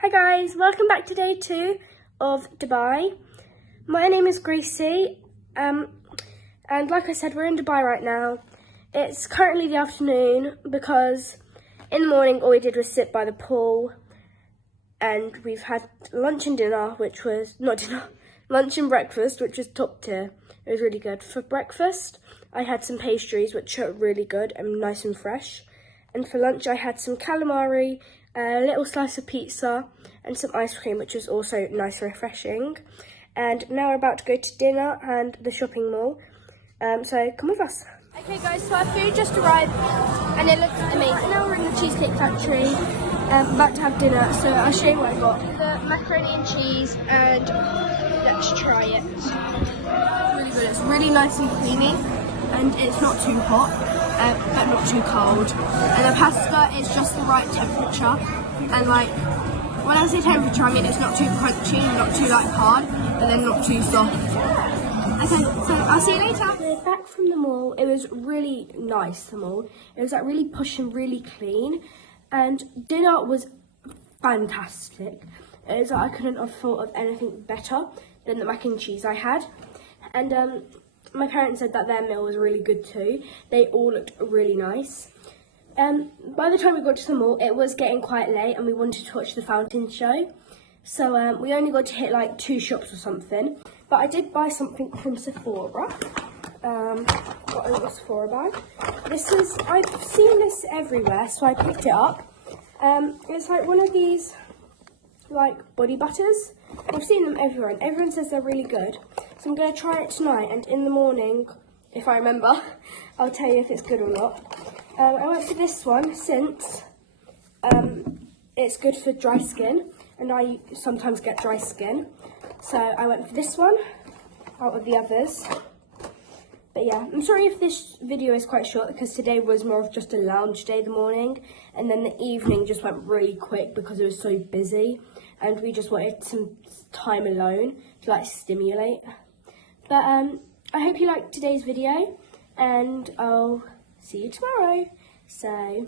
Hi guys, welcome back to day 2 of Dubai. My name is Gracie, and like I said, we're in Dubai right now. It's currently the afternoon because in the morning all we did was sit by the pool, and we've had lunch and dinner, which was, not dinner, lunch and breakfast, which was top tier. It was really good. For breakfast, I had some pastries, which are really good and nice and fresh. And for lunch, I had some calamari, a little slice of pizza, and some ice cream, which was also nice and refreshing. And now we're about to go to dinner and the shopping mall. So come with us. Okay guys, so our food just arrived and it looks amazing. Now we're in the Cheesecake Factory, about to have dinner. So I'll show you what I got. The macaroni and cheese, and let's try it. Really good. It's really nice and creamy, and it's not too hot, but not too cold. And the pasta is just the right temperature. And like, when I say temperature, I mean it's not too crunchy, not too like hard, and then not too soft. Okay, so I'll see you later. We're back from the mall. It was really nice, the mall. It was like really push and really clean. And dinner was fantastic. It was like I couldn't have thought of anything better than the mac and cheese I had. And my parents said that their meal was really good too. They all looked really nice. By the time we got to the mall, it was getting quite late and we wanted to watch the fountain show. So we only got to hit like 2 shops or something. But I did buy something from Sephora. Got a little Sephora bag. I've seen this everywhere, so I picked it up. It's like one of these like body butters. I've seen them everywhere and everyone says they're really good. So I'm going to try it tonight, and in the morning, if I remember, I'll tell you if it's good or not. I went for this one since it's good for dry skin, and I sometimes get dry skin. So I went for this one out of the others. But yeah, I'm sorry if this video is quite short because today was more of just a lounge day, the morning, and then the evening just went really quick because it was so busy and we just wanted some time alone to like stimulate. But I hope you liked today's video and I'll see you tomorrow. So